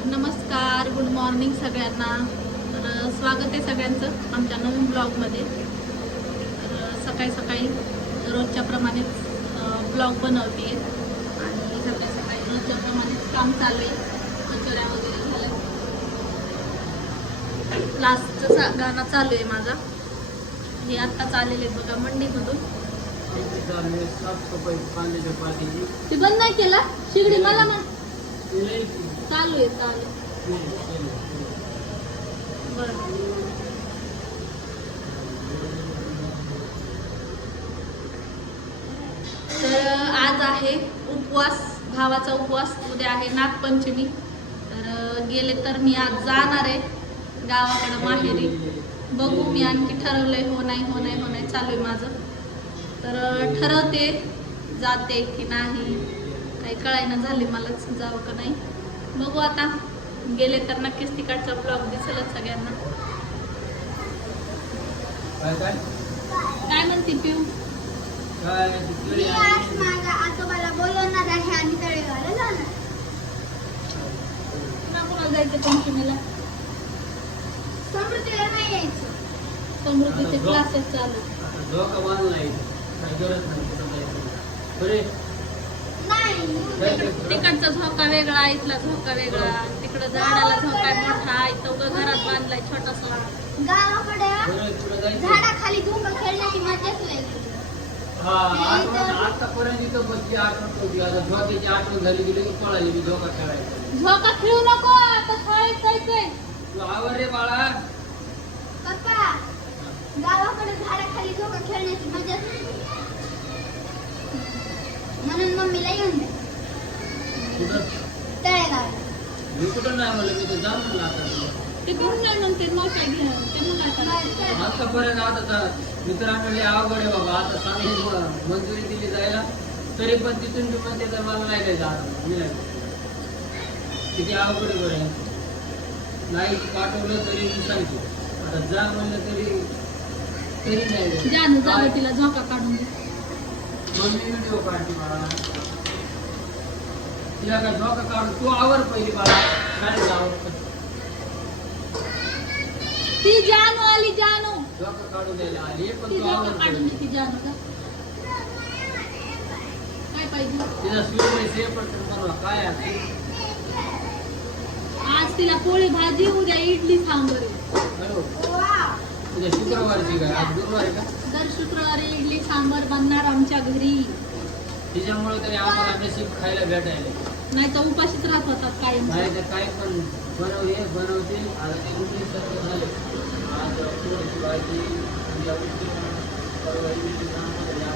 तर नमस्कार good morning सगळ्यांना. तर स्वागत आहे सगळ्यांचं आमच्या नवीन ब्लॉगमध्ये. तर सकाळी सकाळी रोजच्या प्रमाणेच ब्लॉग बनवते. आणि सकाळी सकाळी रोजच्या प्रमाणेच काम चालू आहे. कचोऱ्या वगैरे झाल्या लास्टचा गाणं चालू आहे माझा. हे आत्ताच आलेले आहेत बघा मंडीमधून. ते बंद नाही केला? शिगडी मला म्हण चालू आहे चालू. बरं. तर आज आहे उपवास भावाचा उपवास. उद्या आहे नागपंचमी. तर गेले तर मी आज जाणार आहे गावाकडं माहेरी. बघू मी आणखी ठरवलंय हो नाही हो नाही हो नाही चालू आहे माझं. तर ठरवते जाते की नाही. काही कळायना झाले मलाच जावं का नाही. बघू आता. गेले तर नक्कीच तिकडचा ब्लॉग दिसेलच सगळ्यांना. काय म्हणते पिऊ? काय मी तिकडे आज माझ्या आजोबाला बोलवणार आहे आणि तळेगावला जाणार. पुन्हा कुणाला जायचं पंचमीला? समृद्धीला नाही यायचं. समृद्धीचे क्लासेस चालू. झोका बांधला इथे. काही गरज नाही. बरे? तिकडचा झोका वेगळा इथला झोका वेगळा तिकडं झाडाला झोका आहे मोठा इथं उगा घरात बांधलाय छोटासा. गावाकडे? झाडाखाली खेळण्याची मजाच वेगळी. हा, झोका खेळायचा झोका खेळू नको आता तू आवर रे बाळा. पप्पा गावाकडे झाडाखाली धुंग खेळण्याची मजाच मी कुठं नाही म्हणलं? मी तर जाऊन म्हणलं आता. तुला. ते करून नाही मग ते मोठ्या घ्या ते मग काय करायचं? आतापर्यंत आता तर मित्रांकडे अवघड आहे बाबा. आता चांगली म- मंजुरी दिली जायला. तरी पण तिथून मी म्हणते तर मला नाही द्यायचं आता. मी नाही किती अवघड आहे बरं. नाही पाठवलं तरी मी सांगतो. आता जा म्हणलं तरी तरी नाही. जाणं जावं? तिला झोका काढून दे. मम्मी व्हिडिओ काढते मला तिला झोका काढून तू आवर पहिली जावं ती जानू आली जानू. झोका काढून द्यायला आली पण ती तू झोका आवर काढून पहिली. दे ती जानू का? काय पाहिजे? तिला बनवा काय आज तिला पोळी भाजी उद्या इडली सांबर. हॅलो उद्या शुक्रवारची काय आज गुरुवार का? दर शुक्रवारी इडली सांबर बनणार आमच्या घरी. तिच्यामुळे तरी आम्हाला नशीब खायला भेटायला. नाही तर उपाशीच राहत होतात कायम नाही तर काय पण बनवले बनवते आता ते सर्व झाले आज पोळीची भाजी उद्या परवा इडली. आम्हाला.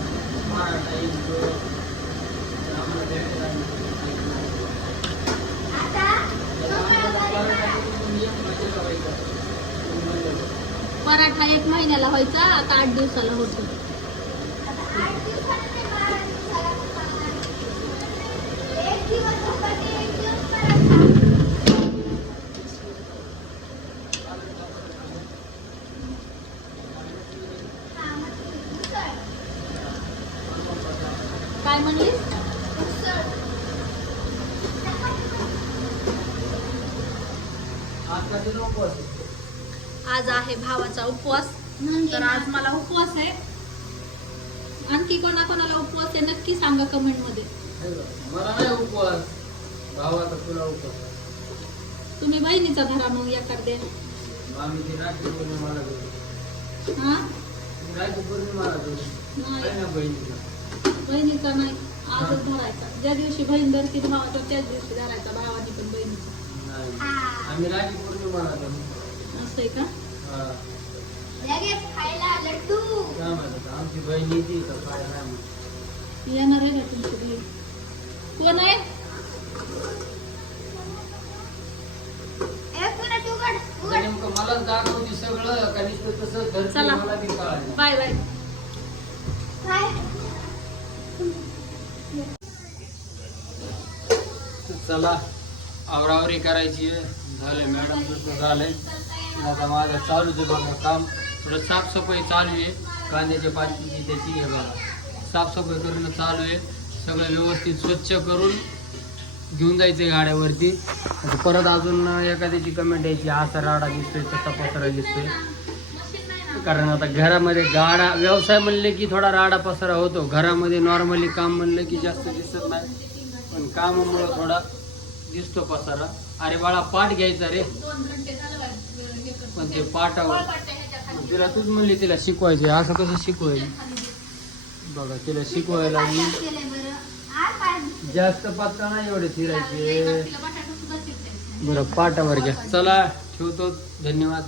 पराठा एक महिन्याला व्हायचा आता आठ दिवसाला होतो आता आठ दिवसाला नाही, बारा दिवसाला करणार. एक दिवस चपाती, एक दिवस पराठा. हा, मग ती उसळ. काय म्हणली? आज आहे भावाचा उपवास. तर आज मला उपवास आहे. आणखी कोणाकोणाला उपवास आहे नक्की सांगा कमेंटमध्ये. मला नाही उपवास. भावाचा तुला उपवास. तुम्ही बहिणीचा धरा मग एखाद्या आम्ही ती राखी पौर्णिमाला जाऊ हा? राखी पौर्णिमाला जाऊ नाही. काय ना बहिणीला बहिणीचा नाही. आजच धरायचा. ज्या दिवशी बहीण धरती भावाचा त्याच दिवशी धरायचा. भावाने पण बहिणीचा. नाही. हा. आम्ही राखी पौर्णिमाला जाऊ असं आहे का? हा. लगेच खायला लड्डू. काय म्हणतात? आमची बहीण येते तर काय नाही म्हणत. येणार आहे का तुमची बहीण? कोण आहे? नेमकं मलाच दाखवते सगळं तसं धरते चला. मला बी कळालं. Bye bye. काय चला आवरावरी करायची आहे. झालंय मॅडम झालंय. आता माझं चालूच आहे बघा काम. थोडं साफसफाई चालू आहे. कांद्याच्या पातीची त्याची आहे बघा. साफसफाई करणं चालू आहे. सगळं व्यवस्थित स्वच्छ करून घेऊन जायचं गाड्यावरती. परत अजून एखाद्याची कमेंट यायची असा राडा दिसतोय तसा पसरा दिसतोय. कारण आता घरामध्ये गाडा व्यवसाय म्हणले की थोडा राडा पसारा होतो. घरामध्ये नॉर्मली काम म्हणलं की जास्त दिसत नाही. पण कामामुळं थोडा दिसतो पसारा. अरे बाळा पाठ घ्यायचा रे. पण ते पाठावर तिला तूच म्हणली तिला शिकवायचं असं कसं शिकवायचं बघा तिला शिकवायला मी केलंय बरं आज काय जास्त पातळ नाही एवढे फिरायचे. बरं पाठावर घ्या. चला ठेवतो. धन्यवाद.